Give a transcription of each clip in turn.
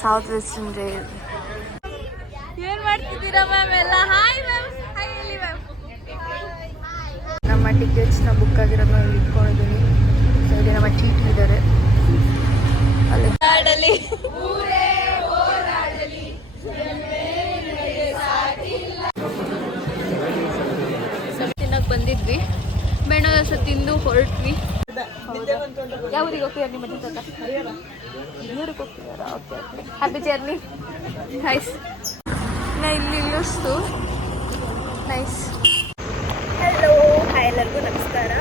South western rail. ಏನ್ ಮಾಡ್ತಿದ್ದೀರಾ ma'am ಎಲ್ಲ? Hi ma'am. ಹಾಯ್ ಹೇಳಿ ಮ್ಯಾಮ್. ನಮ್ಮ ಟಿಕೆಟ್ಸ್ನ ಬುಕ್ ಆಗಿರೋದು ನಾವು ಇಟ್ಕೊಂಡಿದ್ದೀನಿ. ಸೊ ಇಲ್ಲಿ ನಮ್ಮ ಟಿ ಟಿ ಇದ್ದಾರೆ ಅಲ್ಲಿ. ತಿನ್ನಕ್ಕೆ ಬಂದಿದ್ವಿ, ಬೆಣ್ಣೆ ದೋಸೆ ತಿಂದು ಹೊರಟ್ವಿ. ಯಾವ ಊರಿಗೆ ಹೋಗ್ತೀರಾ ನಿಮ್ಮ ಮನೆ ತಾತ? ಊರಿಗೆ ಹೋಗ್ತಿದಾರಾ? Okay okay, happy journey. Nice. ಇಲ್ಲಿ ಇಲ್ಲಷ್ಟು ನೈಸ್. ಹಲೋ, ಹಾಯ್ ಎಲ್ಲರಿಗೂ ನಮಸ್ಕಾರ.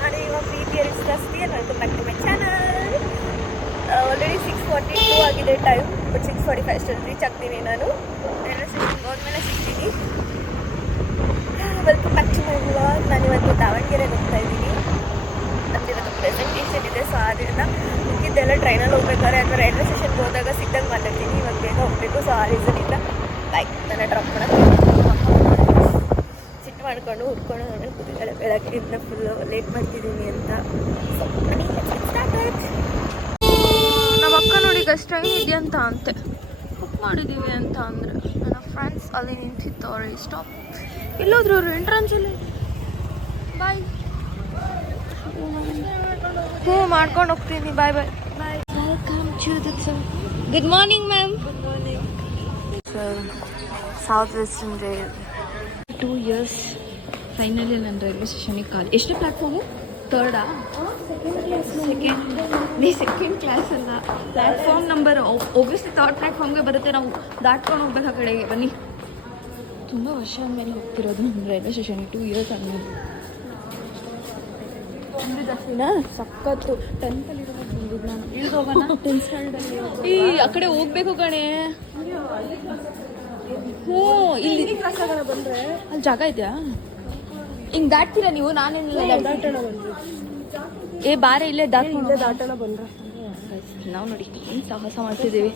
ನಾನು ಇವಾಗ ಪ್ರೀತಿಯ ರಿಸ್ಕಸ್ತಿ welcome back to my channel. Already 6:42 ಆಗಿದೆ ಟೈಮ್, ಬಟ್ 6:45 ಅಷ್ಟರಲ್ಲಿ ರೀಚ್ ಆಗ್ತೀನಿ. ನಾನು ರೈಲ್ವೆ ಸ್ಟೇಷನ್ಗೆ ಹೋದ್ಮೇಲೆ ಸಿಗ್ತೀನಿ. Welcome back to my vlog. ನಾನಿವತ್ತು ದಾವಣಗೆರೆಗೆ ಹೋಗ್ತಾ ಇದ್ದೀನಿ. ನಮ್ದಿವತ್ತು ಪ್ರೆಸೆಂಟೇಷನ್ ಇದೆ. ಸೊ ಆದ್ದರಿಂದ ಇದೆಲ್ಲ ಟ್ರೈನಲ್ಲಿ ಹೋಗ್ಬೇಕಾದ್ರೆ ಅಥವಾ ರೈಲ್ವೆ ಸ್ಟೇಷನ್ಗೆ ಹೋದಾಗ ಸಿಗ್ದಂಗೆ ಮಾತಾಡ್ತೀನಿ. ಇವಾಗ ಬೇಗ ಹೋಗಬೇಕು. ಸೊ ಆ ರೀಸನಿಂದ ಬೈಕ್ ನನ್ನ ಡ್ರಾಪ್ ಮಾಡೋಕ್ಕೆ ಸಿಟ್ಟು ಮಾಡ್ಕೊಂಡು ಹುಡ್ಕೊಂಡು ಆಮೇಲೆ ಕೂತಿದ್ದಾಳೆ. ಬೆಳಗ್ಗೆಯಿಂದ ಫುಲ್ಲು ಲೇಟ್ ಮಾಡ್ತಿದ್ದೀನಿ ಅಂತ. ನಮ್ಮ ಅಕ್ಕ ನೋಡಿ ಗಸ್ಟ್ ಟ್ರೈನ್ ಇದೆಯಂತ ಅಂತೆ ಬುಕ್ ಮಾಡಿದ್ದೀವಿ ಅಂತ ಅಂದರೆ ನನ್ನ ಫ್ರೆಂಡ್ಸ್ ಅಲ್ಲಿ ನಿಂತಿತ್ತವ್ರೆ. ಸ್ಟಾಪ್ ಎಲ್ಲೋದ್ರು ಅವರು? ಎಂಟ್ರನ್ಸಲ್ಲಿ. ಬಾಯ್. ಹ್ಞೂ ಮಾಡ್ಕೊಂಡು ಹೋಗ್ತೀನಿ. Bye bye bye. Welcome to the good morning ma'am. Good morning sir. South western rail 2 years finally ನನ್ನ ರೈಲ್ವೆ ಸ್ಟೇಷನಿಗೆ ಕಾಲ್. ಎಷ್ಟು ಪ್ಲ್ಯಾಟ್ಫಾರ್ಮು? ಥರ್ಡಾ? ಸೆಕೆಂಡ್ ಕ್ಲಾಸ್ ಅಲ್ಲ, ಪ್ಲ್ಯಾಟ್ಫಾರ್ಮ್ ನಂಬರ್ ಒಬ್ವಿಯಸ್ಲಿ ಥರ್ಡ್ ಪ್ಲ್ಯಾಟ್ಫಾರ್ಮ್ಗೆ ಬರುತ್ತೆ. ನಾವು ದಾಟ್ಕೊಂಡು ಹೋಗ್ಬೇಕು ಆ ಕಡೆಗೆ. ಬನ್ನಿ. ತುಂಬ ವರ್ಷ ಆದಮೇಲೆ ಹೋಗ್ತಿರೋದು ನಮ್ಮ ರೈಲ್ವೆ ಸ್ಟೇಷನ್ಗೆ. 2 years ಆದಮೇಲೆ. ಜಾಸ್ತಿನಾ? ಸಖತ್ತು. 10th ಬಂದಿದ್ದು ನಾನು. ಇಳಿದು ಹೋಗೋಣ 10th ಸ್ಟ್ಯಾಂಡರ್ಡಲ್ಲಿ. ಈ ಆ ಕಡೆ ಹೋಗ್ಬೇಕು ಕಣೆ. ಹ್ಞೂ, ಇಲ್ಲಿ ಬಂದರೆ ಅಲ್ಲಿ ಜಾಗ ಇದೆಯಾ? ಹಿಂಗೆ ದಾಟ್ತೀರಾ ನೀವು? ನಾನೇನಿಲ್ಲ ದಾಟೋಣ ಬಂದ್ವಿ. ಏ ಬಾರೆ, ಇಲ್ಲೇ ದಾಟೋಣ ಬಂದ್ರೆ. ನಾವು ನೋಡಿ ಏನು ಸಾಹಸ ಮಾಡ್ತಿದ್ದೀವಿ.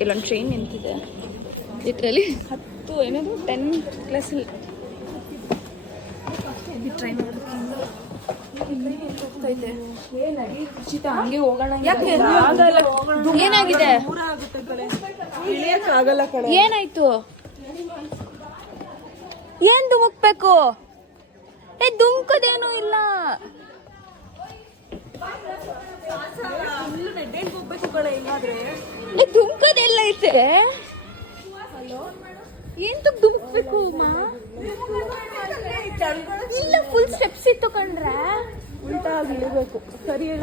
ಇಲ್ಲೊಂದು ಟ್ರೈನ್ ನಿಂತಿದೆ ಇದರಲ್ಲಿ. 10th ಕ್ಲಾಸಲ್ಲಿ ಈ ಟ್ರೈನ್ ಹೋಗ್ತೈತೆ. ಹಂಗೆ ಹೋಗೋಣ. ಏನಾಗಿದೆ? ಏನಾಯ್ತು? ಏನ್ ಧುಮುಕ್ಬೇಕು? ಧುಮುಕೋದೇನೂ ಇಲ್ಲ. ಧುಮುಕೋದೆಲ್ಲ ಐತೆ. ಏನ್ ಧುಮುಕ್ಬೇಕು? ಇಲ್ಲ, ಫುಲ್ ಸ್ಟೆಪ್ಸ್ ಇತ್ತು ಕಂಡ್ರೆ. ಉಲ್ಟಾ ಆಗಿ ಇಳಿಬೇಕು. ಸರಿ ಹೇಳ.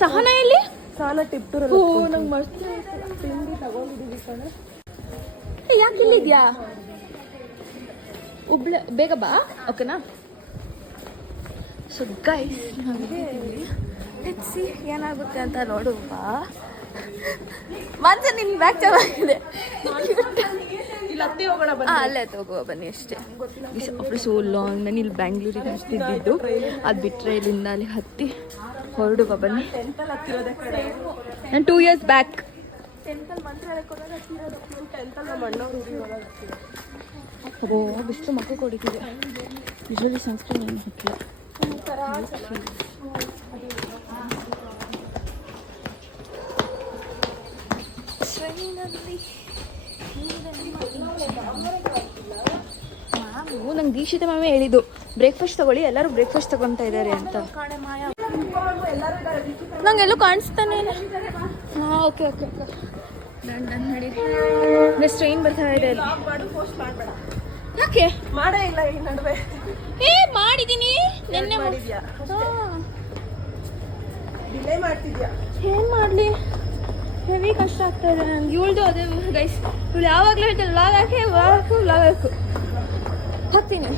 ಸಹನ ಎಲ್ಲಿ? ಸಹನ ಟಿಪ್ಟೂರ್. ಓ, ನಂಗೆ ಮಸ್ತ್ ತಿಂಡಿ ತಗೊಂಡಿದ್ದೀವಿ ಕಣ. ಯಾಕೆ ಇಲ್ಲಿದ್ಯಾ? ಬೇಗ ಬಾ, ಓಕೆನಾ? ಸೊ ಗೈಸ್, ನಮಗೆ ಸಿ ಏನಾಗುತ್ತೆ ಅಂತ ನೋಡುವ. ಮತ್ತೆ ನಿನ್ನ ಬ್ಯಾಗ್ ಚೆನ್ನಾಗಿದೆ. ಅಲ್ಲೇ ಹೋಗುವ ಬನ್ನಿ ಅಷ್ಟೇ. So long. ನಾನು ಇಲ್ಲಿ ಬ್ಯಾಂಗ್ಳೂರಿಗೆ ಹತ್ತಿದ್ದು, ಅದು ಬಿಟ್ಟರೆ ಇಲ್ಲಿಂದ ಅಲ್ಲಿ ಹತ್ತಿ ಹೊರಡುವ ಬನ್ನಿ. ನಾನು 2 years ಬ್ಯಾಕ್ ಬಿಸಿಲು ಮಕ್ಕ ಕೊಡಿತಿದೆ. ಯೂಶಲಿ ಸನ್ಸ್ಕ್ರೀನ್ ಏನು ಹಾಕಿಲ್ಲ. ನಂಗೆ ದೀಕ್ಷಿತ ಮ್ಯಾಮೇ ಹೇಳಿದ್ದು ಬ್ರೇಕ್ಫಾಸ್ಟ್ ತಗೊಳ್ಳಿ, ಎಲ್ಲರೂ ಬ್ರೇಕ್ಫಾಸ್ಟ್ ತಗೊತಾ ಇದ್ದಾರೆ ಅಂತ. ನಂಗೆಲ್ಲೂ ಕಾಣಿಸ್ತಾನೆ ಇಲ್ಲ. ಹಾಂ, ಓಕೆ ಓಕೆ ಓಕೆ. ನಾನು ಹೇಳಿ ನೆಕ್ಸ್ಟ್ ಟ್ರೈನ್ ಬರ್ತಾ ಇದೆ. ಯಾಕೆ ಮಾಡೇ ಇಲ್ಲ ಈ ನಡುವೆ? ಮಾಡಿದ್ದೀನಿ ನೆನ್ನೆ. ಡಿಲೇ ಮಾಡ್ತಿದ್ಯಾ? ಏನು ಮಾಡಲಿ, ಹೆವಿ ಕಷ್ಟ ಆಗ್ತಾ ಇದೆ ನನಗೆ. ಇವಳ್ದು ಅದೇ ಗೈಸ್, ಇವಳು ಯಾವಾಗಲೂ ಹೇಳ್ತಾರೆ ಲಾಗ್ ಹಾಕಿ ಹಾಕ್ತೀನಿ.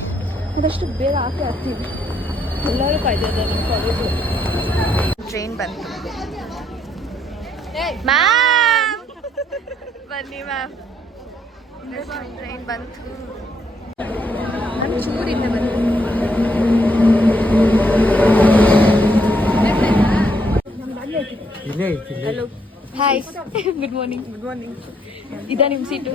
ಅದಷ್ಟು ಬೇಗ ಹಾಕ್ತೀನಿ. ಎಲ್ಲರೂ ಕಾಯ್ದಿದ್ದಾರೆ ನಮ್ಮ ಕಾಲೇಜು. ಟ್ರೈನ್ ಬಂತು ಮ್ಯಾಮ್. ಬನ್ನಿ ಮ್ಯಾಮ್. ಟ್ರೈನ್ ಬಂತು. ನಾನು ಚೂರಿಂದ ಬಂದೆ. Hello, hi, good morning. Good morning. ಇದಾ ನಿಮ್ಮ ಸೀಟು?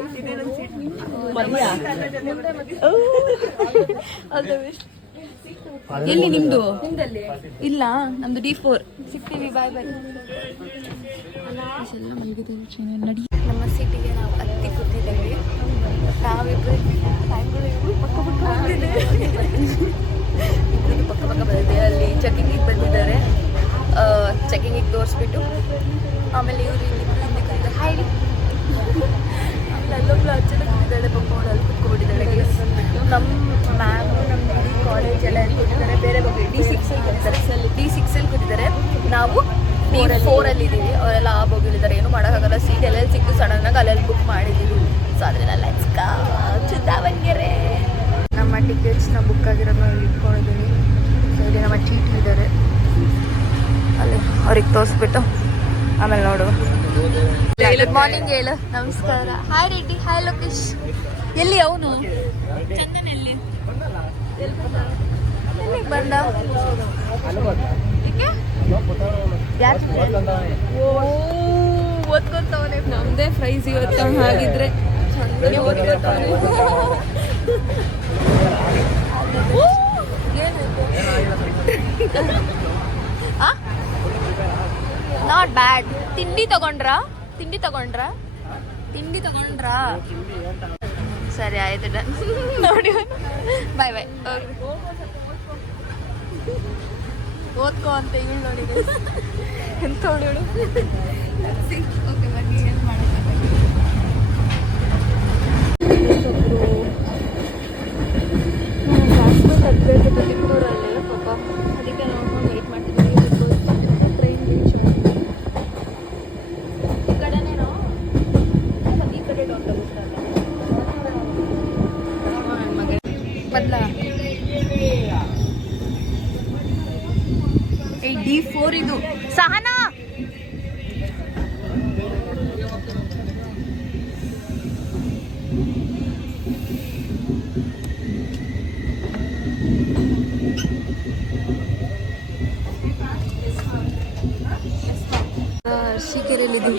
ಎಲ್ಲಿ ನಿಮ್ದು? ಇಲ್ಲ, ನಮ್ದು D4. ಸಿಗ್ತೀವಿ. ಬಾಯ್ ಬಾಯ್. ಗೈಸ್ ಎಲ್ಲ ಮಲಗಿದ್ದೀವಿ ಟ್ರೈನಲ್ಲಿ ನಡಿ. ನಮ್ಮ ಸೀಟಿಗೆ ನಾವು ಹತ್ತಿ ಕೂತಿದ್ದೀವಿ. ನಾವಿಬ್ಬರು ಪಕ್ಕ ಪಕ್ಕ ಬಂದಿದೆ. ಅಲ್ಲಿ ಚೆಕಿಂಗಿಗೆ ಬಂದಿದ್ದಾರೆ. ಚೆಕಿಂಗಿಗೆ ತೋರಿಸ್ಬಿಟ್ಟು ಆಮೇಲೆ ಇವರು ಇಲ್ಲಿ ಕೂತಿದ್ದಾರೆ. ಹಾಯ್. ಆಮೇಲೆ ಅಲ್ಲೊಬ್ಳು ಅಜ್ಜನ ಕೂತಿದ್ದಾಳೆ. ಪಾಪ ಅವಳು ಅಲ್ಲಿ ಕುತ್ಕೊಬಿಟ್ಟಿದ್ದಾಳೆ. ನಮ್ಮ ಮ್ಯಾಮು ನಮ್ಮ ಕಾಲೇಜೆಲ್ಲ ಎಲ್ಲಿ ಕೂತಿದ್ದಾರೆ ಬೇರೆ ಬಗ್ಗೆ D6 D6 ಕೂತಿದ್ದಾರೆ. ನಾವು D4 ಇದ್ದೀವಿ. ಅವರೆಲ್ಲ ಆ ಬೋಗಿಲಿದ್ದಾರೆ. ಏನು ಮಾಡೋಕ್ಕಾಗಲ್ಲ. ಸೀಟ್ ಎಲ್ಲೆಲ್ಲಿ ಸಿಕ್ತು ಸಡನ್ನಾಗಿ ಅಲ್ಲೆಲ್ಲಿ ಬುಕ್ ಮಾಡಿದ್ದೀವಿ. ಸೊ ಅದರಿಂದ ಲೆಟ್ಸ್ ಗೋ ಟು ದಾವಣಗೆರೆ. ನಮ್ಮ ಟಿಕೆಟ್ಸ್ನ ಬುಕ್ ಆಗಿರೋದು ನಾವು ಇಟ್ಕೊಂಡಿದ್ದೀವಿ. ಸೊ ಇಲ್ಲಿ ನಮ್ಮ ಚೀಟಿ ಇದ್ದಾರೆ. ಅಲ್ಲಿ ಅವ್ರಿಗೆ ತೋರಿಸ್ಬಿಟ್ಟು ಆಮೇಲೆ ನೋಡು. ಗುಡ್ ಮಾರ್ನಿಂಗ್ ಹೇಳು. ನಮಸ್ಕಾರ. ಹಾಯ್ ರೆಡ್ಡಿ. ಹಾಯ್ ಲೋಕೇಶ್. ಎಲ್ಲಿ ಅವನು ಚಂದನ್ ಎಲ್ಲಿ ಎಲ್ಲಿಗೆ ಬಂದ? ಯಾರು ಓದ್ಕೊಂತವನೇ. ನಮ್ಮದೇ ಪ್ರೈಸ್ ಇವತ್ತು. ಹಾಗಿದ್ರೆ ಚಂದನೆ ಓದ್ಕೊತಾನೆ. Not bad. ತಿಂಡಿ ತಗೊಂಡ್ರಾ? ಸರಿ ಆಯ್ತು ಡನ್. ನೋಡಿ ಬಾಯ್ ಬಾಯ್. ಓದ್ಕೋ ಅಂತ ಹೇಳಿ ನೋಡಿ ಎಂತ ಹೇಳು. ಓಕೆ ಬನ್ನಿ. ಏನು ಮಾಡೋಕ್ಕಾಗಲ್ಲ. ಕ್ಲಾಸ್ಮೇಟ್ ಹತ್ತಬೇಕು ಬೆಂಗಳೂರಲ್ಲಿ ಪಾಪ. ಅದಕ್ಕೆ ನಾವು ವೆಯ್ಟ್ ಮಾಡ್ತಿದ್ದೀವಿ. ಟ್ರೈನ್ ರೀಚ್ ಈ ಕಡೆನೇನೋ ಈ ಕಡೆ ಡಾಟ್ ತಗೋತಾರೆ. ಬದಲ D4 ಇದು. ಸಹನಾ ಅರಸೀಕೆರೆಯಲ್ಲಿದ್ದೀವಿ.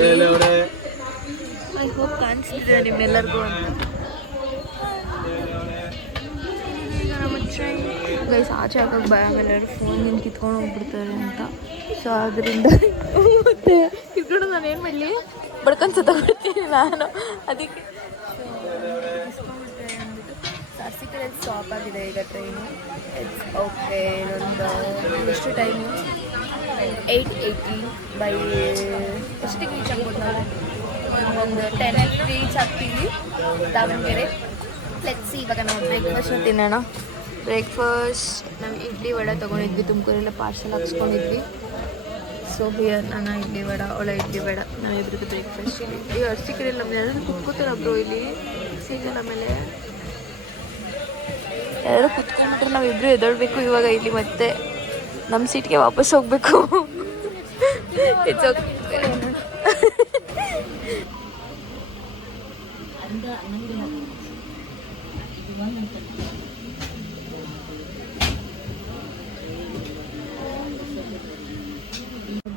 ಐ ಹೋಪ್ ಕಾಣಿಸ್ತಿದೆ ನಿಮ್ಮೆಲ್ಲರಿಗೂ ಅಂತ. ಈಗ ನಮ್ಮ ಟ್ರೈನ್ ಗೈಸ್ ಆಚೆ ಹಾಕೋಕೆ ಭಯ. ಆಮೇಲೆ ಎಲ್ಲರೂ ಫೋನ್ ಕಿತ್ಕೊಂಡು ಹೋಗ್ಬಿಡ್ತಾರೆ ಅಂತ. ಸೊ ಅದರಿಂದ ಮತ್ತೆ ಕಿತ್ಕೊಂಡು ನಾನು ಏನು ಮಾಡಲಿ ಬಡ್ಕೊಂಡು ಸುತ್ತಾಡ್ತೀನಿ ನಾನು. ಅದಕ್ಕೆ ಅರಸೀಕೆರೆಯಲ್ಲಿ ಸ್ಟಾಪ್ ಆಗಿದೆ ಈಗ ಟ್ರೈನು. It's okay. ಒಂದು ಎಷ್ಟು ಟೈಮು 8:80 ಬೈ ಎಷ್ಟಿಗೆ ರೀಚ್ ಆಗ್ಬೋದು ನಾವು? ಒಂದು 10 ರೀಚ್ ಆಗ್ತೀವಿ ದಾವಣಗೆರೆ. ಲೆಟ್ಸ್ ಇವಾಗ ನಾವು ಬ್ರೇಕ್ಫಾಸ್ಟ್ ತಿನ್ನೋಣ. ಬ್ರೇಕ್ಫಾಸ್ಟ್ ನಾವು ಇಡ್ಲಿ ವಡೆ ತೊಗೊಂಡಿದ್ವಿ. ತುಮಕೂರೆಲ್ಲ ಪಾರ್ಸಲ್ ಹಾಕ್ಸ್ಕೊಂಡಿದ್ವಿ. ಸೊ ಹಿಯರ್ ನಾನು ಇಡ್ಲಿ ವಡೆ, ಒಳ್ಳೆ ಇಡ್ಲಿ ವಡೆ ನಾವಿಬ್ರದ್ದು ಬ್ರೇಕ್ಫಾಸ್ಟ್. ಈ ಅರಸೀಕೆರೆಯಲ್ಲಿ ನಮ್ಗೆ ಎಲ್ಲರೂ ಕುತ್ಕೋತಾರೆ ಒಬ್ಬರು ಇಲ್ಲಿ ಸೀಸನ್. ಆಮೇಲೆ ಎಲ್ಲರೂ ಕುತ್ಕೊಂಡ್ಬಿಟ್ರೆ ನಾವಿಬ್ಬರು ಎದೊಳ್ಬೇಕು ಇವಾಗ ಇಲ್ಲಿ. ಮತ್ತೆ ನಮ್ಮ ಸೀಟ್ಗೆ ವಾಪಸ್ ಹೋಗಬೇಕು. It's okay.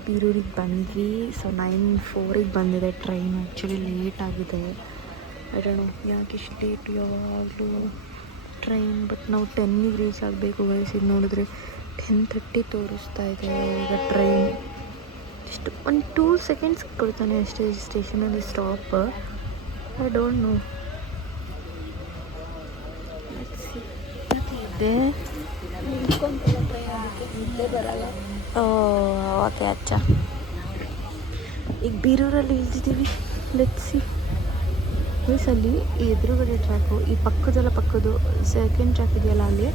ಬೀರೂರಿಗೆ ಬಂದ್ವಿ. ಸೊ 9:04 ಬಂದಿದೆ ಟ್ರೈನ್. ಆ್ಯಕ್ಚುಲಿ ಲೇಟ್ ಆಗಿದೆ. ಐಡೋಣ ಯಾಕೆ ಇಷ್ಟು ಲೇಟು ಯಾವಾಗಲೂ ಟ್ರೈನ್. ಬಟ್ ನಾವು 10ಗೆ ರೀಚ್ ಆಗಬೇಕು ಗೈಸ್. ಇದು ನೋಡಿದ್ರೆ 10:30 ತೋರಿಸ್ತಾ ಇದೆ ಈಗ ಟ್ರೈನ್. ಎಷ್ಟು ಒಂದು 2 ಸೆಕೆಂಡ್ಸ್ ಕೊಡ್ತಾನೆ ಅಷ್ಟೇ ಸ್ಟೇಷನಲ್ಲಿ ಸ್ಟಾಪ್. I don't know. ಇದೆ ಬರಲ್ಲ. ಓಕೆ ಅಚ್ಚ. ಈಗ ಬೀರೂರಲ್ಲಿ ಇಳಿದಿದ್ದೀವಿ. Let's see. ಅಲ್ಲಿ ಈ ಎದುರುಗಡೆ ಟ್ರ್ಯಾಕು, ಈ ಪಕ್ಕದ್ದು ಸೆಕೆಂಡ್ ಟ್ರ್ಯಾಕ್ ಇದೆಯಲ್ಲ, ಅಲ್ಲಿ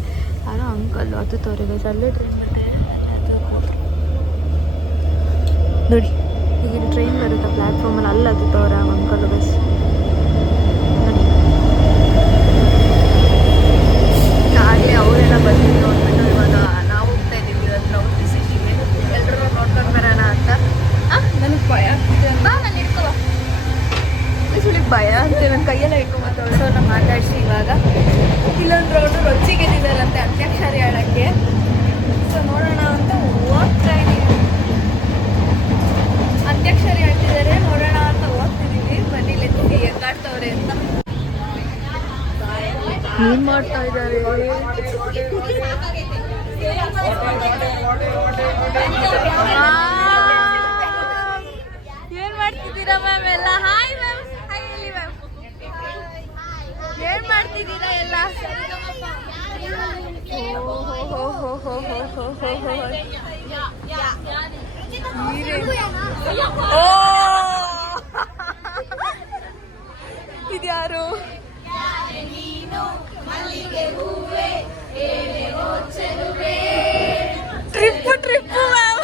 ಯಾರೋ ಅಂಕಲ್ ಅದು ತೋರಿದೆ. ಅಲ್ಲೇ ಟ್ರೈನ್ ಮತ್ತೆ ನೋಡಿ. ಈಗ ಇಲ್ಲಿ ಟ್ರೈನ್ ಬರುತ್ತೆ ಪ್ಲ್ಯಾಟ್ಫಾರ್ಮಲ್ಲಿ. ಅಲ್ಲಿ ಅದು ತೋರ ಅಂಕಲ್ ಬಸ್. ಆಗಲೇ ಅವರೆಲ್ಲ ಬಂದಿದ್ರು ಅಂದ್ಬಿಟ್ಟು ಇವಾಗ ನಾವು ಹೋಗ್ತಾ ಇದ್ದೀವಿ. ಇವತ್ತು ನಾವು ಸಿಟಿಗೆ ಎಲ್ಲರೂ ನೋಡ್ಕೊಂಡು ಬರೋಣ ಅಂತ. ನನಗೆ ಭಯ ಆಗ್ತಿದೆ. ನಾನು ಇಟ್ಕೋ ಸುಳಿಗೆ ಭಯ ಅಂತೆ. ನನ್ನ ಕೈಯೆಲ್ಲ ಇಟ್ಕೊಂಬತ್ತವಳು. ಸೊ ನಾವು ಮಾತಾಡಿಸಿ ಇವಾಗ ಇಲ್ಲೊಂದು ರೌಂಡು ರೊಚ್ಚಿಗೆ ಗೆದ್ದಿದ್ದಾರಂತೆ ಅಂತ್ಯಾಕ್ಷರಿ ಆಡೋಕ್ಕೆ. ಸೊ ನೋಡೋಣ ಅಂತ ಹೋಗ್ತಾ ಇದ್ದೀವಿ. ಅಂತ್ಯಾಕ್ಷರಿ ಆಡ್ತಿದ್ದಾರೆ, ನೋಡೋಣ ಅಂತ ಹೋಗ್ತಿದ್ದೀವಿ. ಬನ್ನಿಲೆ ಎಗ್ಗಾಡ್ತವ್ರೆ ಅಂತ. ಏನ್ ಮಾಡ್ತಾ ಇದ್ದಾರೆ? ಏನ್ ಮಾಡ್ತಿದ್ದಾರೆ? ಬರ್ತಿದ್ದೀರಾ ಮ್ಯಾಮ್ ಎಲ್ಲ? ಹಾಯ್ ಮ್ಯಾಮ್, ಹಾಯ್ ಹೇಳಿ ಮ್ಯಾಮ್. ಏನ್ ಮಾಡ್ತಿದ್ದೀರಾ ಎಲ್ಲ? ಓ ಇದ್ಯಾರು? Trip trip ma'am.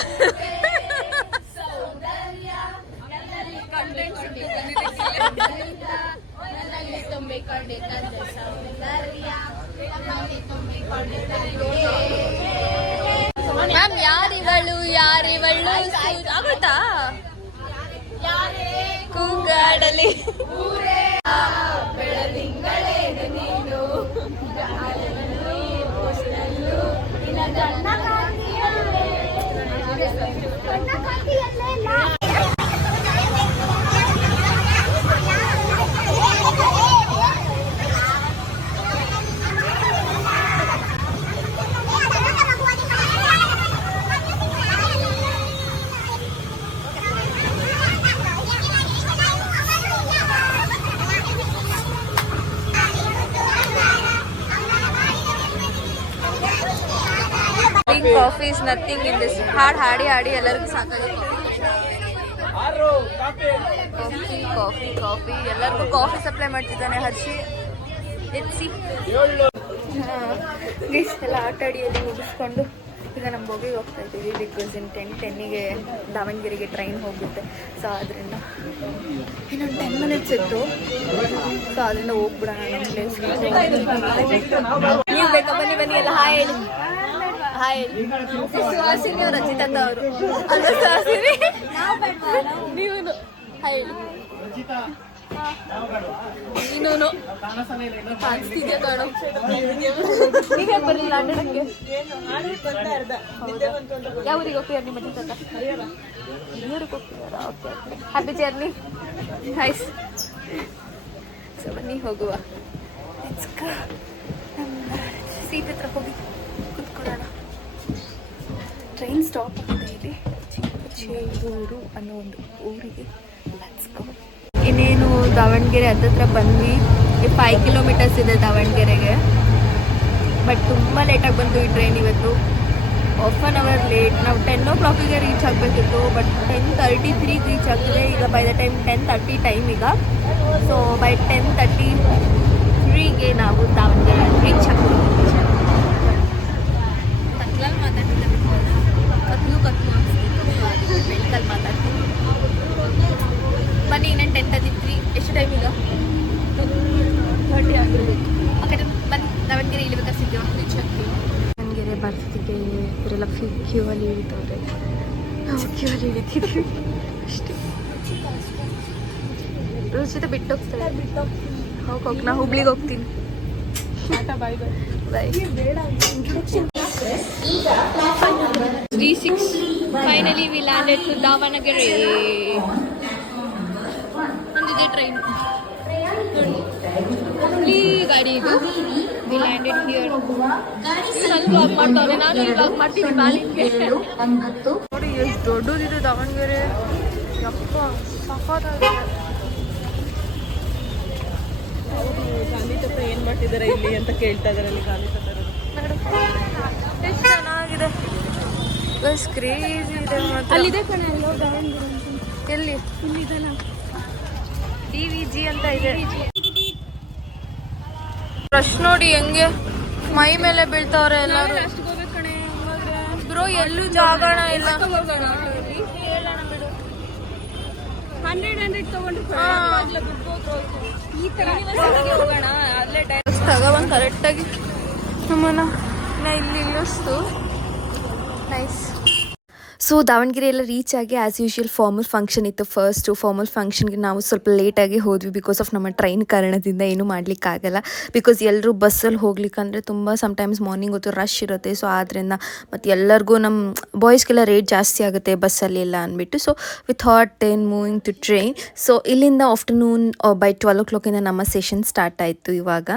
ಮ್ಯಾಮ್ ಯಾರಿವಳು ಯಾರಿವಳು ಆಗುತ್ತಾ? ಕೂಗಾಡಲಿ ಬೆಳದಿಂಗಳೇನು ನೀನು coffee is nothing in this. ಹಾಡಿ ಹಾಡಿ ಎಲ್ಲರಿಗೂ ಸಾಕಾಗುತ್ತೆ. ಕಾಫಿ ಕಾಫಿ ಕಾಫಿ ಎಲ್ಲರಿಗೂ ಕಾಫಿ ಸಪ್ಲೈ ಮಾಡ್ತಿದ್ದಾನೆ ಹರ್ಷಿ. ಎತ್ಸಿ ಎಲ್ಲ ಆಟ ಆಡಿಯಲ್ಲಿ ಮುಗಿಸ್ಕೊಂಡು ಈಗ ನಮ್ಮ ಬೋಗಿಗೆ ಹೋಗ್ತಾ ಇದ್ದೀವಿ. ಬಿಕಾಸ್ ಇನ್ 10:10ಗೆ ದಾವಣಗೆರೆಗೆ ಟ್ರೈನ್ ಹೋಗುತ್ತೆ. ಸೊ ಅದರಿಂದ ಇನ್ನೊಂದು 10 ಮಿನಿಟ್ಸ್ ಇತ್ತು. ಸೊ ಅದರಿಂದ ಹೋಗ್ಬಿಡೋಣ ನಮ್ಮ ಪ್ಲೇಸ್ಗೆ. ನೀವು ಬೇಕಾ? ಬನ್ನಿ ಬನ್ನಿ ಎಲ್ಲ ಹಾಯ್ ಹೇಳಿ. ಹಾಯ್ ಸುಹಾಸಿನಿ ಅವ್ರು, ರಚಿತಾ ಅವರು ಅಲ್ಲ ಸುಹಾಸಿನಿ ನೀವು ಹಾಯ್ ಹೇಳಿ. ನೀನು ಕಾಣಿಸ್ತಿದ್ಯಾ ಕಾಣೋ. ನೀವೇ ಬರಲಿಲ್ಲ ಆಟಾಡಕ್ಕೆ? ಯಾವ ಊರಿಗೆ ಹೋಗ್ತೀರಾ ನಿಮ್ಮ ಮನೆ ತಾತ? ಊರಿಗೆ ಹೋಗ್ತಿದಾರಾ? Okay okay, happy journey. Nice. So ಬನ್ನಿ ಹೋಗುವ. ಸೀಟ್ ಹತ್ರ ಹೋಗಿ ಕುತ್ಕೊಳ್ಳೋಣ. ಟ್ರೈನ್ ಸ್ಟಾಪ್ ಆಗಿದೆ ಇಲ್ಲಿ ಚಿಕ್ಕಚೇಗೂರು ಅನ್ನೋ ಒಂದು ಊರಿಗೆ. Let's go. ಇನ್ನೇನು ದಾವಣಗೆರೆ ಹತ್ತತ್ರ ಬಂದ್ವಿ. 5 ಕಿಲೋಮೀಟರ್ಸ್ ಇದೆ ದಾವಣಗೆರೆಗೆ. ಬಟ್ ತುಂಬ ಲೇಟಾಗಿ ಬಂತು ಈ ಟ್ರೈನ್ ಇವತ್ತು. 1 hour ಲೇಟ್. ನಾವು 10 o'clock ರೀಚ್ ಆಗಬೇಕಿತ್ತು. ಬಟ್ 10:33 ರೀಚ್ ಆಗ್ತದೆ ಈಗ. ಬೈ ದ ಟೈಮ್ 10:30 ಟೈಮ್ ಈಗ. ಸೊ ಬೈ 10:33ಗೆ ನಾವು ದಾವಣಗೆರೆ ರೀಚ್ ಆಗ್ತೀವಿ. ಕತ್ಲಲ್ಲಿ ಮಾತಾಡ್ತಿಲ್ಲ, ಕತ್ಲು ಬೆಳ್ಕಲ್ಲಿ ಮಾತಾಡ್ತೀವಿ. ಬನ್ನಿ, ಇನ್ನೇನು 10:33. ಎಷ್ಟು ಟೈಮ್ ಈಗ? 10:30 ಆಗಿರ್ಬೇಕು. ಆ ಕಡೆ ಬನ್ನಿ, ದಾವಣಗೆರೆ ಇಳಿಬೇಕಾ ಸಿಗ್ತೀವಿ, ರೀಚ್ ಆಗ್ತೀವಿ. ದಾವಣಗೆರೆ ಬರ್ತಿಗೆ ಇವರೆಲ್ಲ ಕ್ಯೂ ಅಲ್ಲಿ ಇಳಿತವ್ರೆ. ನಾವು ಕ್ಯೂ ಅಲ್ಲಿ ಇಳಿತಿದ್ವಿ ಅಷ್ಟೇ. ರುಚಿತ ಬಿಟ್ಟು ಹೋಗ್ತಾರೆ. ಹೋಗಿ ನಾ ಹುಬ್ಳಿಗೆ ಹೋಗ್ತೀನಿ. Bye bye. 3:06. Finally we landed to Davanagere. ಒಂದಿದೆ ಟ್ರೈನ್ ಈ ಗಾಡಿ ಇದು. We landed here. ನಾನು ಬ್ಲಾಗ್ ಮಾಡ್ತಾವ್ರೆ, ನಾನು ಬ್ಲಾಗ್ ಮಾಡ್ತೀನಿ ಬಾಲಿಗೆ. ನೋಡಿ ಎಷ್ಟು ದೊಡ್ಡದಿದೆ ದಾವಣಗೆರೆ. ಯಪ್ಪ ಸಖತ್ತಾಗಿದೆ. ಗಾಂಧಿ ಚಕ್ರ ಏನ್ ಮಾಡ್ತಿದ್ದಾರೆ ಇಲ್ಲಿ ಅಂತ ಕೇಳ್ತಾ ಇದಾರೆ. ಅಲ್ಲಿ ಗಾಂಧಿ ಚಕ್ರ ಎಷ್ಟು ಚೆನ್ನಾಗಿದೆ. ಬಸ್ ಕ್ರೇಜಿ ಇದೆ. ಅಲ್ಲಿದೆ ಕಣ ಎಲ್ಲಿ? ಇಲ್ಲಿದೆಲ್ಲ DVG ಅಂತ ಇದೆ. ರಶ್ ನೋಡಿ ಹೆಂಗೆ ಮೈ ಮೇಲೆ ಬೀಳ್ತಾವ್ರೆ ಎಲ್ಲರೂ. ಬ್ರೋ ಎಲ್ಲೂ ಜಾಗಣ ಇಲ್ಲ. 100 ತಗೊಂಡು ಈ ತರ ಹೋಗೋಣ. ಅಲ್ಲೇ ತಗೊಂಡು ಕರೆಕ್ಟಾಗಿ ನಮ್ಮನ್ನ ಇಲ್ಲಿ ಇಳಿಸ್ತು. ನೈಸ್. ಸೊ ದಾವಣಗೆರೆ ಎಲ್ಲ ರೀಚ್ ಆಗಿ ಆ್ಯಸ್ ಯೂಶುವಲ್ ಫಾರ್ಮಲ್ ಫಂಕ್ಷನ್ ಇತ್ತು. ಫಾರ್ಮಲ್ ಫಂಕ್ಷನ್ಗೆ ನಾವು ಸ್ವಲ್ಪ ಲೇಟಾಗಿ ಹೋದ್ವಿ. ಬಿಕಾಸ್ ಆಫ್ ನಮ್ಮ ಟ್ರೈನ್ ಕಾರಣದಿಂದ ಏನೂ ಮಾಡಲಿಕ್ಕಾಗಲ್ಲ. ಬಿಕಾಸ್ ಎಲ್ಲರೂ ಬಸ್ಸಲ್ಲಿ ಹೋಗ್ಲಿಕ್ಕಂದರೆ ತುಂಬ ಸಮ್ಟೈಮ್ಸ್ ಮಾರ್ನಿಂಗ್ ಹೊತ್ತು ರಶ್ ಇರುತ್ತೆ. ಸೊ ಆದ್ದರಿಂದ ಮತ್ತು ಎಲ್ಲರಿಗೂ ನಮ್ಮ ಬಾಯ್ಸ್ಗೆಲ್ಲ ರೇಟ್ ಜಾಸ್ತಿ ಆಗುತ್ತೆ ಬಸ್ಸಲ್ಲಿ ಎಲ್ಲ ಅಂದ್ಬಿಟ್ಟು. So we thought then moving to train. So ಇಲ್ಲಿಂದ ಆಫ್ಟರ್ನೂನ್ ಬೈ 12 o'clock ನಮ್ಮ ಸೆಷನ್ ಸ್ಟಾರ್ಟ್ ಆಯಿತು. ಇವಾಗ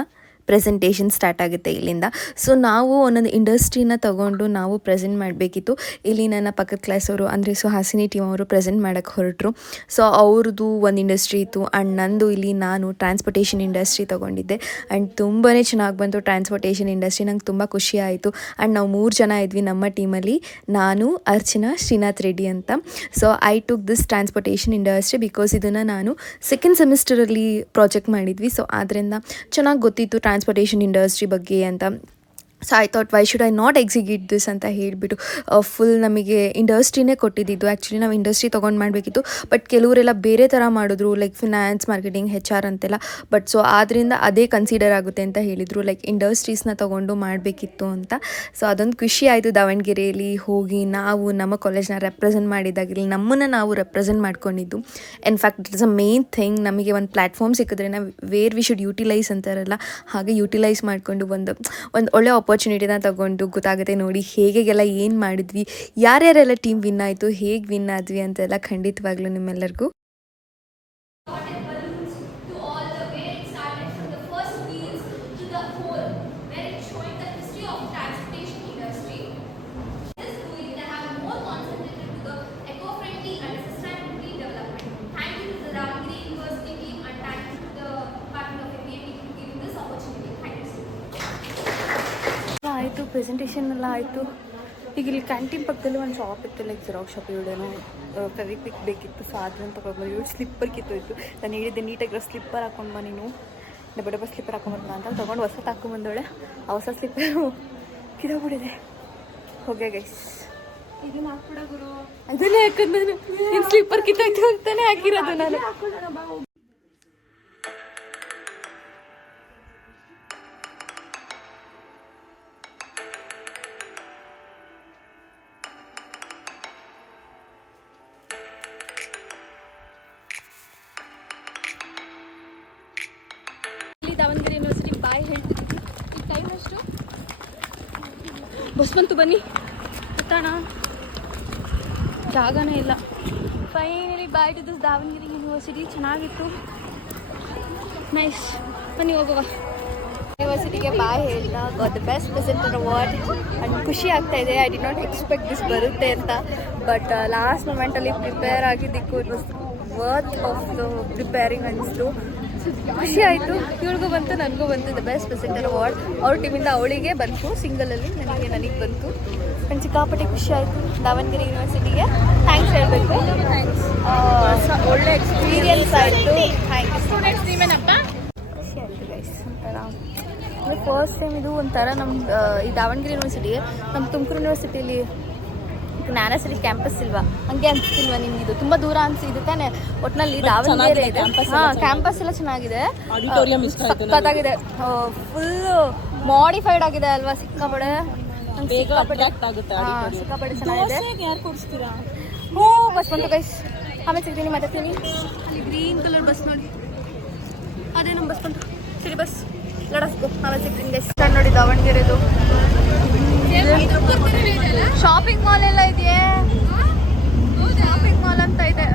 ಪ್ರೆಸೆಂಟೇಷನ್ ಸ್ಟಾರ್ಟ್ ಆಗುತ್ತೆ ಇಲ್ಲಿಂದ. ಸೊ ನಾವು ಒಂದೊಂದು ಇಂಡಸ್ಟ್ರಿನ ತಗೊಂಡು ನಾವು ಪ್ರೆಸೆಂಟ್ ಮಾಡಬೇಕಿತ್ತು. ಇಲ್ಲಿ ನನ್ನ ಪಕ್ಕದ ಕ್ಲಾಸವರು ಅಂದರೆ ಸುಹಾಸಿನಿ ಟೀಮ್ ಅವರು ಪ್ರೆಸೆಂಟ್ ಮಾಡೋಕ್ಕೆ ಹೊರಟರು. ಸೊ ಅವ್ರದ್ದು ಒಂದು ಇಂಡಸ್ಟ್ರಿ ಇತ್ತು ಆ್ಯಂಡ್ ನಂದು ಇಲ್ಲಿ ನಾನು ಟ್ರಾನ್ಸ್ಪೋರ್ಟೇಷನ್ ಇಂಡಸ್ಟ್ರಿ ತೊಗೊಂಡಿದ್ದೆ ಆ್ಯಂಡ್ ತುಂಬಾ ಚೆನ್ನಾಗಿ ಬಂತು ಟ್ರಾನ್ಸ್ಪೋರ್ಟೇಷನ್ ಇಂಡಸ್ಟ್ರಿ. ನಂಗೆ ತುಂಬ ಖುಷಿ ಆಯಿತು. ಆ್ಯಂಡ್ ನಾವು 3 ಜನ ಇದ್ವಿ ನಮ್ಮ ಟೀಮಲ್ಲಿ, ನಾನು, ಅರ್ಚನಾ, ಶ್ರೀನಾಥ್ ರೆಡ್ಡಿ ಅಂತ. So I took this transportation industry because ಇದನ್ನು ನಾನು ಸೆಕೆಂಡ್ ಸೆಮಿಸ್ಟರಲ್ಲಿ ಪ್ರಾಜೆಕ್ಟ್ ಮಾಡಿದ್ವಿ. ಸೊ ಆದ್ದರಿಂದ ಚೆನ್ನಾಗಿ ಗೊತ್ತಿತ್ತು ಟ್ರಾನ್ಸ್ಪೋರ್ಟೇಷನ್ ಇಂಡಸ್ಟ್ರಿ ಬಗ್ಗೆ ಅಂತ. So I thought why should I not execute this ಅಂತ ಹೇಳಿಬಿಟ್ಟು ಫುಲ್ ನಮಗೆ ಇಂಡಸ್ಟ್ರಿನೇ ಕೊಟ್ಟಿದ್ದು. ಆ್ಯಕ್ಚುಲಿ ನಾವು ಇಂಡಸ್ಟ್ರಿ ತೊಗೊಂಡು ಮಾಡಬೇಕಿತ್ತು, ಬಟ್ ಕೆಲವರೆಲ್ಲ ಬೇರೆ ಥರ ಮಾಡಿದ್ರು, ಲೈಕ್ ಫಿನಾನ್ಸ್, ಮಾರ್ಕೆಟಿಂಗ್, HR ಅಂತೆಲ್ಲ. ಬಟ್ ಸೊ ಆದ್ದರಿಂದ ಅದೇ ಕನ್ಸಿಡರ್ ಆಗುತ್ತೆ ಅಂತ ಹೇಳಿದರು, ಲೈಕ್ ಇಂಡಸ್ಟ್ರೀಸ್ನ ತೊಗೊಂಡು ಮಾಡಬೇಕಿತ್ತು ಅಂತ. ಸೊ ಅದೊಂದು ಖುಷಿ ಆಯಿತು ದಾವಣಗೆರೆಯಲ್ಲಿ ಹೋಗಿ ನಾವು ನಮ್ಮ ಕಾಲೇಜ್ನ ರೆಪ್ರೆಸೆಂಟ್ ಮಾಡಿದಾಗಿರಲಿ, ನಮ್ಮನ್ನು ನಾವು ರೆಪ್ರೆಸೆಂಟ್ ಮಾಡ್ಕೊಂಡಿದ್ದು. In fact it is a main thing. ನಮಗೆ ಒಂದು ಪ್ಲ್ಯಾಟ್ಫಾರ್ಮ್ ಸಿಕ್ಕಿದ್ರೆ ನಾವು ವೇರ್ ವಿ ಶುಡ್ ಯೂಟಿಲೈಸ್ ಅಂತಾರಲ್ಲ, ಹಾಗೆ ಯೂಟಿಲೈಸ್ ಮಾಡಿಕೊಂಡು ಒಂದು ಒಳ್ಳೆ ಆಪರ್ಚುನಿಟಿನ ತಗೊಂಡು ಗೊತ್ತಾಗುತ್ತೆ ನೋಡಿ ಹೇಗೆಲ್ಲ ಏನು ಮಾಡಿದ್ವಿ, ಯಾರ್ಯಾರೆಲ್ಲ ಟೀಮ್ ವಿನ್ ಆಯಿತು, ಹೇಗೆ ವಿನ್ ಆದ್ವಿ ಅಂತೆಲ್ಲ ಖಂಡಿತವಾಗ್ಲೂ ನಿಮ್ಮೆಲ್ಲರಿಗೂ. ಆಯಿತು, ಪ್ರೆಸೆಂಟೇಷನ್ ಎಲ್ಲ ಆಯಿತು. ಈಗ ಇಲ್ಲಿ ಕ್ಯಾಂಟೀನ್ ಪಕ್ಕದಲ್ಲಿ ಒಂದು ಶಾಪ್ ಇತ್ತು, ಲೈಕ್ ಜೆರಾಕ್ಸ್ ಶಾಪ್. ಇವಳೇನೋ ಫೆವಿಕ್ವಿಕ್ ಬೇಕಿತ್ತು, ಸೊ ಅದನ್ನು ತೊಗೊಂಡ್ಬಂದು ಇವಳು ಸ್ಲಿಪ್ಪರ್ ಕಿತ್ತೋಯ್ತು. ನಾನು ಹೇಳಿದ್ದೆ ನೀಟಾಗಿರೋ ಸ್ಲಿಪ್ಪರ್ ಹಾಕೊಂಡು ಬಾ ನೀನು, ಡಬ್ಬ ಸ್ಲಿಪ್ಪರ್ ಹಾಕೊಂಡ್ಬಂದ ಅಂತ ತೊಗೊಂಡು ಹೊಸದು ಹಾಕೊಂಡ್ಬಂದವಳೆ. ಆ ಹೊಸ ಸ್ಲಿಪ್ಪರು ಕಿದೋಗ್ಬಿಟ್ಟಿದೆ. ಹೋಗಿ ಗೈಸ್ ಇದನ್ನ ಹಾಕ್ಬಿಡ ಗುರು, ಅದನ್ನೇ ಹಾಕೊಂಡು ನಾನು ಸ್ಲಿಪ್ಪರ್ ಕಿತ್ತೋಯ್ತು ಅಂತಾನೆ ಹಾಕಿರೋದು ನಾನು. ದಾವಣಗೆರೆ ಯೂನಿವರ್ಸಿಟಿ ಬಾಯ್ ಹೇಳ್ತಿದ್ದೀವಿ. ಈಗ ಟೈಮ್ ಎಷ್ಟು? ಬಸ್ ಬಂತು, ಬನ್ನಿ ಗೊತ್ತಾಣ, ಜಾಗನೇ ಇಲ್ಲ. Finally bye to this Davanagere university. ಚೆನ್ನಾಗಿತ್ತು, ನೈಸ್. ಬನ್ನಿ ಹೋಗುವ. ಯೂನಿವರ್ಸಿಟಿಗೆ ಬಾಯ್ ಹೇಳಿದ, got the best presenter award and ಖುಷಿ ಆಗ್ತಾ ಇದೆ. I did not expect this ಬರುತ್ತೆ ಅಂತ, ಬಟ್ ಲಾಸ್ಟ್ ಮೂಮೆಂಟಲ್ಲಿ ಪ್ರಿಪೇರ್ ಆಗಿದ್ದಕ್ಕೂ it was worth of the preparing ಅನ್ನಿಸ್ತು. ಖುಷಿ ಆಯಿತು. ಇವಳಿಗೂ ಬಂತು, ನನಗೂ ಬಂತು ದ ಬೆಸ್ಟ್ ಪ್ರೆಸೆಂಟರ್ ಅವಾರ್ಡ್. ಅವ್ರ ಟೀಮಿಂದ ಅವಳಿಗೆ ಬಂತು ಸಿಂಗಲಲ್ಲಿ, ನನಗೆ ಬಂತು. ಆ್ಯಂಡ್ ಸಿಕ್ಕಾಪಟ್ಟೆ ಖುಷಿ ಆಯಿತು. ದಾವಣಗೆರೆ ಯೂನಿವರ್ಸಿಟಿಗೆ ಥ್ಯಾಂಕ್ಸ್ ಹೇಳಬೇಕು. ಒಳ್ಳೆ ಎಕ್ಸ್ಪೀರಿಯನ್ಸ್ ಆಯಿತು. Thank you. ಸ್ಟೂಡೆಂಟ್ಸ್ ನೀವೇನಪ್ಪ? ಖುಷಿ ಆಯಿತು ಗೈಸ್. ಒಂಥರ ಅಂದರೆ ಫಸ್ಟ್ ಟೈಮ್ ಇದು ಒಂಥರ ನಮ್ಮ ಈ ದಾವಣಗೆರೆ ಯೂನಿವರ್ಸಿಟಿಗೆ, ನಮ್ಮ ತುಮಕೂರು ಯೂನಿವರ್ಸಿಟಿಯಲ್ಲಿ ಜ್ಞಾನಶ್ರೀ ಕ್ಯಾಂಪಸ್ ಇಲ್ವಾ, ಹಂಗೆ ಅನ್ಸ್ತಿಲ್ವಾ ನಿಮ್ಗೆ? ಇದು ತುಂಬಾ ದೂರ ಅನ್ಸಿದೆ ತಾನೆ. ಒಟ್ಟಿನಲ್ಲಿ ದಾವಣಗೆರೆ ಇದೆ, ಕ್ಯಾಂಪಸ್ ಎಲ್ಲ ಚೆನ್ನಾಗಿದೆ, ಸಖತ್ತಾಗಿದೆ, ಫುಲ್ ಮಾಡಿಫೈಡ್ ಆಗಿದೆ ಅಲ್ವಾ, ಸಿಕ್ಕಾಪಡೆ ಸಿಕ್ಕಾಪಡೆ ಚೆನ್ನಾಗಿದೆ. ಹ್ಞೂ ಬಸ್ ಬಂತು ಗೈಸ್, ಆಮೇಲೆ ಸಿಗ್ತೀನಿ, ಮಾತಾಡ್ತೀನಿ. ಅಲ್ಲಿ ಗ್ರೀನ್ ಕಲರ್ ಬಸ್ ನೋಡಿ, ಅದೇ ನಮ್ಮ ಬಸ್ ಬಂತು, ಸಿಟಿ ಬಸ್. ಲಡಸ್ಕೋ, ಆಮೇಲೆ ಸಿಗ್ತೀನಿ ಗೈಸ್. ನೋಡಿ ದಾವಣಗೆರೆದು ಶಾಪಿಂಗ್ ಮಾಲ್ ಎಲ್ಲ ಇದೆಯೇ, ಶಾಪಿಂಗ್ ಮಾಲ್ ಅಂತ ಇದೆ.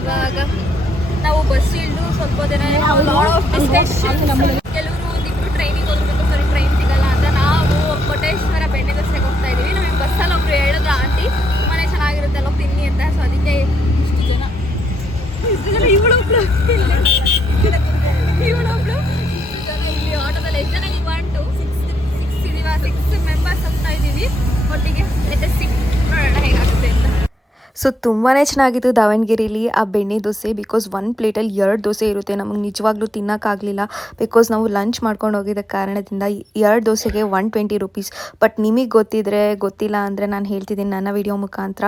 ಇವಾಗ ನಾವು ಬಸ್ ಇಳಿದು ಸ್ವಲ್ಪ ದಿನ ಕೆಲವರು ಒಂದಿಬ್ರು ಟ್ರೈನಿಗೆ ಹೋಗ್ಬೇಕು, ಸರಿ ಟ್ರೈನ್ ಸಿಗಲ್ಲ ಅಂತ ನಾವು ಕೋಟೇಶ್ವರ ಬೆಣ್ಣೆ ದೋಸೆಗೆ ಹೋಗ್ತಾ ಇದೀವಿ. ನಮಗೆ ಬಸ್ಸಲ್ಲಿ ಒಬ್ರು ಹೇಳಿದ್ರು ಆಂಟಿ ತುಂಬಾ ಚೆನ್ನಾಗಿರುತ್ತೆ ಅಲ್ಲ ತಿನ್ನಿ ಅಂತ. ಸೊ ಅದಕ್ಕೆ ಇಷ್ಟು ಜನ ಇವಳೊಬ್ಳು ಇಲ್ಲಿ ಆಟೋದಲ್ಲಿ ಎಷ್ಟು ಜನ? 1 2 6 ಇದೀವ, 6 ಮೆಂಬರ್ಸ್ ಹೋಗ್ತಾ ಇದ್ದೀವಿ ಒಟ್ಟಿಗೆ. ಲೆಟಸ್ ಸಿ ನೋಡೋಣ ಹೇಗಾಗುತ್ತೆ ಅಂತ. ಸೊ ತುಂಬಾ ಚೆನ್ನಾಗಿತ್ತು ದಾವಣಗೆರೆಯಲ್ಲಿ ಆ ಬೆಣ್ಣೆ ದೋಸೆ. ಬಿಕಾಸ್ 1 ಪ್ಲೇಟಲ್ಲಿ 2 ದೋಸೆ ಇರುತ್ತೆ. ನಮಗೆ ನಿಜವಾಗ್ಲೂ ತಿನ್ನೋಕ್ಕಾಗಲಿಲ್ಲ ಬಿಕಾಸ್ ನಾವು ಲಂಚ್ ಮಾಡ್ಕೊಂಡು ಹೋಗಿದ್ದ ಕಾರಣದಿಂದ 2 ದೋಸೆಗೆ 120 ರೂಪೀಸ್. ಬಟ್ ನಿಮಗೆ ಗೊತ್ತಿಲ್ಲ ಅಂದರೆ ನಾನು ಹೇಳ್ತಿದ್ದೀನಿ ನನ್ನ ವಿಡಿಯೋ ಮುಖಾಂತರ.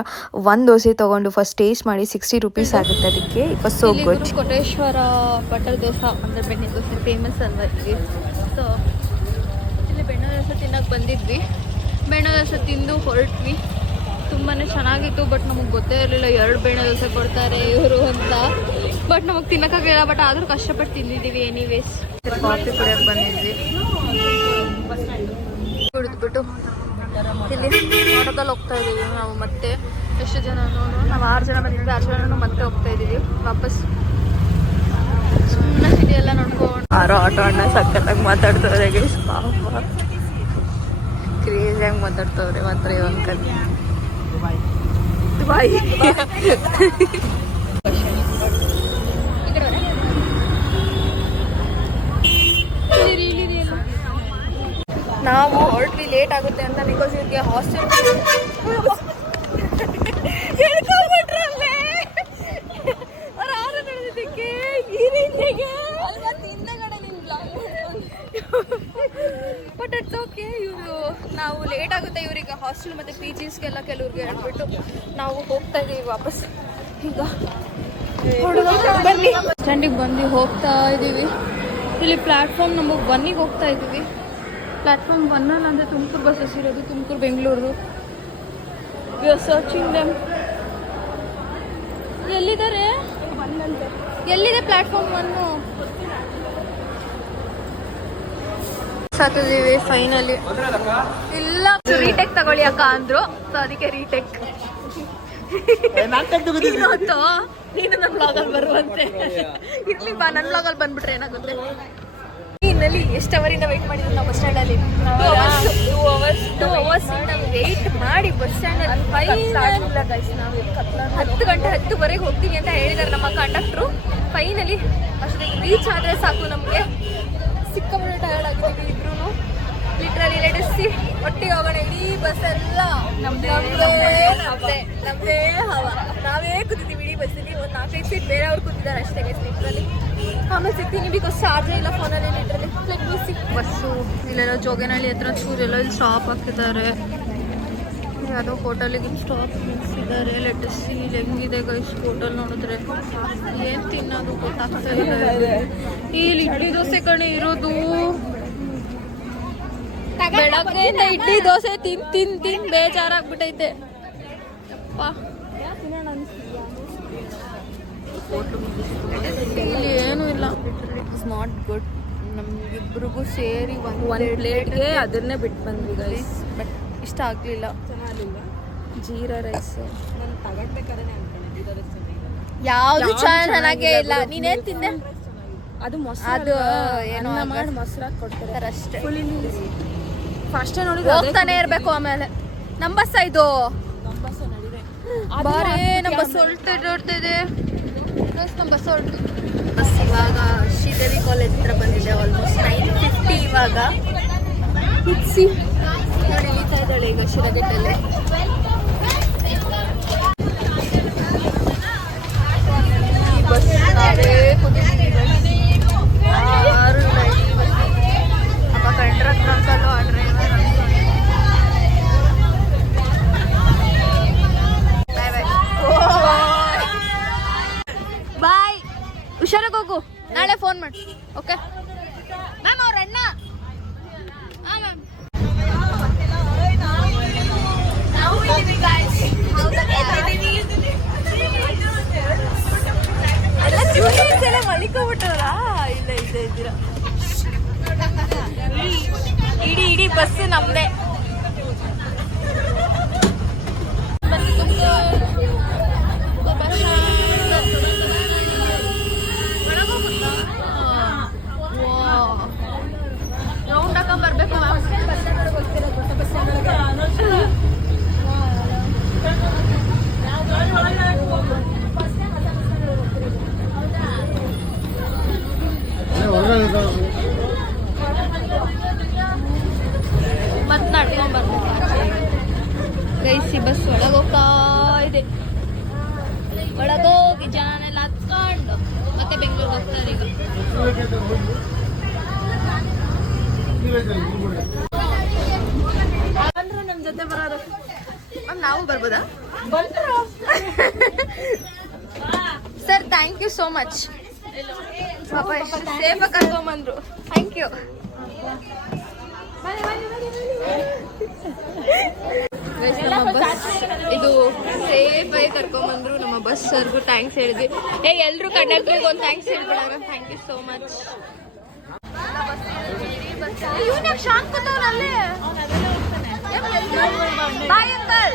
1 ದೋಸೆ ತೊಗೊಂಡು ಫಸ್ಟ್ ಟೇಸ್ಟ್ ಮಾಡಿ 60 ರೂಪೀಸ್ ಆಗುತ್ತೆ ಅದಕ್ಕೆ. It was so good. Koteshwara butter dosa ಅಂದರೆ ಬೆಣ್ಣೆ ದೋಸೆ ಫೇಮಸ್ ಅಲ್ವಾ ಇಲ್ಲಿ. ಸೊ ಇಲ್ಲಿ ಬೆಣ್ಣೆ ದೋಸೆ ತಿನ್ನೋಕೆ ಬಂದಿದ್ವಿ. ಬೆಣ್ಣೆ ದೋಸೆ ತಿಂದು ಹೊರಟ್ವಿ. ತುಂಬಾ ಚೆನ್ನಾಗಿತ್ತು. ಬಟ್ ನಮಗೆ ಗೊತ್ತೇ ಇರಲಿಲ್ಲ 2 ಬೆಣ್ಣೆ ದೋಸೆ ಕೊಡ್ತಾರೆ ಇವರು ಅಂತ. ಬಟ್ ನಮಗೆ ತಿನ್ನೋಕ್ಕಾಗಿಲ್ಲ, ಬಟ್ ಆದರೂ ಕಷ್ಟಪಟ್ಟು ತಿಂದಿದ್ದೀವಿ. ಎನಿವೇಸ್ ಕಾಫಿ ಕುಡಿಯೋಕೆ ಬಂದಿದ್ವಿ. ಕುಡಿದ್ಬಿಟ್ಟು ಇಲ್ಲಿ ಆಟೋದಲ್ಲಿ ಹೋಗ್ತಾ ಇದೀವಿ ನಾವು. ಮತ್ತೆ ಎಷ್ಟು ಜನ ನಾವು 6 ಜನ ಬಂದಿದ್ವಿ. 6 ಜನನು ಮತ್ತೆ ಹೋಗ್ತಾ ಇದೀವಿ ವಾಪಸ್. ಸುಮ್ಮನೆ ಸಿಟಿ ಎಲ್ಲ ನೋಡ್ಕೊಂಡು ಆಟೋ ಅಣ್ಣ ಸಖತ್ತಾಗಿ ಮಾತಾಡ್ತವ್ರೆ ಗೈಸ್. ಪಾಪ ಕ್ರೇಜಿಯಾಗಿ ಮಾತಾಡ್ತವ್ರೆ ಮಾತ್ರ ಈ ಅಂಕಲ್. ದುಬಾಯ್ ನಾವು ಹೊರಟ್ವಿ. ಲೇಟ್ ಆಗುತ್ತೆ ಅಂತ ಬಿಕಾಸ್ ಇವ್ರಿಗೆ ಹಾಸ್ಟೆಲ್ ಹೇಳ್ಕೊಂಡ್ಬಿಟ್ರಲ್ಲೇ ಅವ್ರು ಆರು ನಡೆದಿದ್ದಕ್ಕೆ ಬಟ್ ಇಟ್ಸ್ ಓಕೆ. ಇವರು ನಾವು ಲೇಟ್ ಆಗುತ್ತೆ ಇವರಿಗೆ ಹಾಸ್ಟೆಲ್ ಮತ್ತು PGಸ್ಗೆಲ್ಲ ಕೆಲವ್ರಿಗೆ ಹೇಳ್ಬಿಟ್ಟು ನಾವು ಹೋಗ್ತಾ ಇದ್ದೀವಿ ವಾಪಸ್. ಈಗ ಬನ್ನಿ ಸ್ಟ್ಯಾಂಡಿಗೆ ಬಂದು ಹೋಗ್ತಾ ಇದ್ದೀವಿ. ಇಲ್ಲಿ ಪ್ಲಾಟ್ಫಾರ್ಮ್ ನಂಬರ್ 1ಗೆ ಹೋಗ್ತಾ ಇದ್ದೀವಿ. ಪ್ಲಾಟ್ಫಾರ್ಮ್ 1 ಅಂದರೆ ತುಮಕೂರು ಬಸ್ಸಸ್ ಇರೋದು, Tumakuru Bengaluru. We are searching them. ಎಲ್ಲಿದ್ದಾರೆ? ಎಲ್ಲಿದೆ ಪ್ಲಾಟ್ಫಾರ್ಮ್ 1? ಸಾಕಿದೀವಿ ಫೈನಲಿ. ಇಲ್ಲ ರೀಟೆಕ್ ತಗೊಳ್ಳಿ ಅಕ್ಕ ಅಂದ್ರು, ಸೊ ಅದಕ್ಕೆ ರೀಟೆಕ್. ನೀನು ನನ್ನ ಬ್ಲಾಗಲ್ಲಿ ಬರುವಂತೆ. ಇರ್ಲಿ ಬಾ, ನನ್ನ ಬ್ಲಾಗಲ್ಲಿ ಬಂದ್ಬಿಟ್ರೆ ಏನಾಗುತ್ತೆ. ಇನ್ನಲ್ಲಿ ಎಷ್ಟು ಅವರಿಂದ ವೆಯ್ಟ್ ಮಾಡಿದ್ರು ನಾವು ಬಸ್ ಸ್ಟ್ಯಾಂಡಲ್ಲಿ. 2 ಅವರ್ಸ್ ನಾವು ವೆಯ್ಟ್ ಮಾಡಿ ಬಸ್ ಸ್ಟ್ಯಾಂಡಲ್ಲಿ 10 ಗಂಟೆ 10ವರೆಗೆ ಹೋಗ್ತೀವಿ ಅಂತ ಹೇಳಿದ್ದಾರೆ ನಮ್ಮ ಕಂಡಕ್ಟ್ರು. ಫೈನಲಿ ಅಷ್ಟೇ ರೀಚ್ ಆದರೆ ಸಾಕು. ನಮಗೆ ಸಿಕ್ಕಾಪಟ್ಟೆ ಟಯರ್ಡ್ ಆಗಿದ್ದೀವಿ ಇಬ್ರು. ಲಿಟ್ರಲಿ ಲೆಡಿಸಿ ಒಟ್ಟಿಗೆ ಹೋಗೋಣ. ಇಡೀ ಬಸ್ ಎಲ್ಲ ನಮ್ದೇ ಹವಾ. ನಾವೇ ಕೂತಿದ್ದೀವಿ ಇಡೀ ಬಸ್ಸಲ್ಲಿ. ಒಂದು 4-5 ಸೀಟ್ ಬೇರೆಯವ್ರು ಕೂತಿದ್ದಾರೆ ಅಷ್ಟೇ ಲಿಟ್ರಲಿ. ಆಮೇಲೆ ಸಿಗ್ತೀನಿ ಬಿಕಾಸ್ ಚಾರ್ಜೇ ಇಲ್ಲ ಫೋನಲ್ಲಿ ಲಿಟ್ರಲಿ. ಬಸ್ಸು ಇಲ್ಲೆಲ್ಲ ಜೋಗೇನಹಳ್ಳಿ ಹತ್ರ ಚೂರೆಲ್ಲ ಇಲ್ಲಿ ಸ್ಟಾಪ್ ಹಾಕಿದ್ದಾರೆ. ಯಾವುದೋ ಹೋಟೆಲಿಗೆ ಸ್ಟಾಪ್ ನಿಲ್ಲಿಸಿದ್ದಾರೆ. ಲೆಟಸಿ ಇಲ್ಲಿ ಹೆಂಗಿದೆ ಗೈಸ್ ಹೋಟೆಲ್ ನೋಡಿದ್ರೆ. ಏನು ತಿನ್ನೋದು ಗೊತ್ತಾಗ್ತಾ ಇದೆ. ಇಲ್ಲಿ ಇಡ್ಲಿ ದೋಸೆ ಕಣೆ ಇರೋದು. ಬೆಳಗ್ಗೆಯಿಂದ ಇಡ್ಲಿ ದೋಸೆ ತಿನ್ ಬೇಜಾರಾಗ್ಬಿಟ್ಟೈತೆ. ಅಪ್ಪ ಇಲ್ಲಿ ಏನೂ ಇಲ್ಲ. It's not good. ನಮ್ಗಿಬ್ರಿಗೂ ಸೇರಿ ಒಂದು ಪ್ಲೇಟ್ಗೆ ಅದನ್ನೇ ಬಿಟ್ಟು ಬಂದ್ವಿ ಗೈಸ್. ಬಟ್ ಇಷ್ಟ ಆಗಲಿಲ್ಲ. ಜೀರಾ ರೈಸ್ ಯಾವುದು ಚೆನ್ನಾಗೇ ಇಲ್ಲ. ನೀನೇನು ತಿಂದೆ? ಅದು ಅದು ಏನೋ ಮಾಡಿ ಮೊಸರಾಗಿ ಕೊಡ್ತಾರೆ ಅಷ್ಟೇ. ಫಸ್ಟೇ ನೋಡಿದ್ರೆ ಹೋಗ್ತಾನೆ ಇರಬೇಕು. ಆಮೇಲೆ ನಮ್ಮ ಬಸ್ ಇದು ಬಾರೇ. ನಮ್ಮ ಬಸ್ ಹೊರಡ್ತಿದೆ. ನಮ್ಮ ಬಸ್ ಹೊರಟು ಬಸ್ ಇವಾಗ ಶ್ರೀದೇವಿ ಕಾಲೇಜ್ ಹತ್ರ ಬಂದಿದೆ. ಆಲ್ಮೋಸ್ಟ್ 9:50 ಇವಾಗ. ಹಿಟ್ಸಿ ನೋಡಿ ಇಳಿತಾ ಇದ್ದಾಳೆ ಈಗ ಶಿರಘಟ್ಟಲ್ಲಿ. ಈ ಬಸ್ ನಾವೇ ಕೂತಿದ್ದೀವಿ. ಯಾರು ಅಪ್ಪ ಕಂಡ್ರಕ್ಟರ್ ಅಂಕಲು ಆ ಡ್ರೈವರ್ ಬಾಯ್. ಹುಷಾರಾಗಿ ಹೋಗು. ನಾಳೆ ಫೋನ್ ಮಾಡಿ. Okay ma'am. ಅವ್ರ ಅಣ್ಣ. ಹಾಂ ಮ್ಯಾಮ್. ಎಲ್ಲ ಜೂನಿಯರ್ಸ್ ಎಲ್ಲ ಮಲಿಕೋಬಿಟ್ಟವ್ರಾ? ಇಲ್ಲ ಇದ್ದೀರಾ. ಇಡೀ ಬಸ್ ನಮ್ದೇ. ರೌಂಡ್ ಹಾಕೊಂಡ್ ಬರ್ಬೇಕು. ಮತ್ತೆ ನಡ್ಕೊಂಡ್ ಬರ್ಬೇಕು ಗೈಸಿ. ಬಸ್ ಒಳಗೆ ಹೋಗ್ತಾ ಇದೆ. ಒಳಗೋಗಿ ಜನನೆಲ್ಲ ಹತ್ಕೊಂಡು ಮತ್ತೆ ಬೆಂಗಳೂರಿಗೆ ಹೋಗ್ತಾರೆ ಈಗ. ನಮ್ಮ ಜೊತೆ ಬರೋದು. ನಾವು ಬರ್ಬೋದಾ? Sir thank you so much. ಪಾಪ ಎಷ್ಟು ಸೇಫಾಗಿ ಕರ್ಕೊಂಬಂದ್ರು. Thank you. ನಮ್ಮ ಬಸ್ ಇದು ಸೇಫ್ ಆಗಿ ಕರ್ಕೊಂಡ್ಬಂದ್ರು. ನಮ್ಮ ಬಸ್ ಸರ್ಗೂ ಥ್ಯಾಂಕ್ಸ್ ಹೇಳಿದ್ವಿ. ಎಲ್ರು ಕಂಡಕ್ಟರ್ಗೆ ಒಂದು ಥ್ಯಾಂಕ್ಸ್ ಹೇಳ್ಬಿಡೋಣ. Thank you so much. ಇವನಾಗ ಶಾಂತ್ ಕೂತವನಲ್ಲೇ ಬಾಯ್ ಅಂಕಲ್.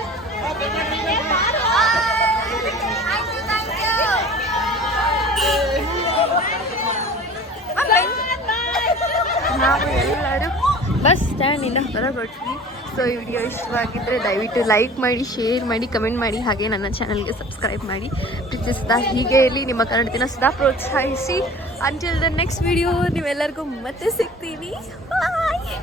ನಾವು ಎಲ್ಲರೂ ಬಸ್ ಸ್ಟ್ಯಾಂಡಿಂದ ಹೊರಗೊಟ್ವಿ. ಸೊ ಈ ವಿಡಿಯೋ ಇಷ್ಟವಾಗಿದ್ದರೆ ದಯವಿಟ್ಟು ಲೈಕ್ ಮಾಡಿ, ಶೇರ್ ಮಾಡಿ, ಕಮೆಂಟ್ ಮಾಡಿ, ಹಾಗೆ ನನ್ನ ಚಾನಲ್ಗೆ ಸಬ್ಸ್ಕ್ರೈಬ್ ಮಾಡಿ. ಪ್ರೀತಿಸ್ತಾ ಹೀಗೆ ಇರಲಿ, ನಿಮ್ಮ ಕನ್ನಡತಿನ ಸದಾ ಪ್ರೋತ್ಸಾಹಿಸಿ. ಅಂಟಿಲ್ ದ ನೆಕ್ಸ್ಟ್ ವಿಡಿಯೋ ನೀವೆಲ್ಲರಿಗೂ ಮತ್ತೆ ಸಿಗ್ತೀನಿ. ಬಾಯ್.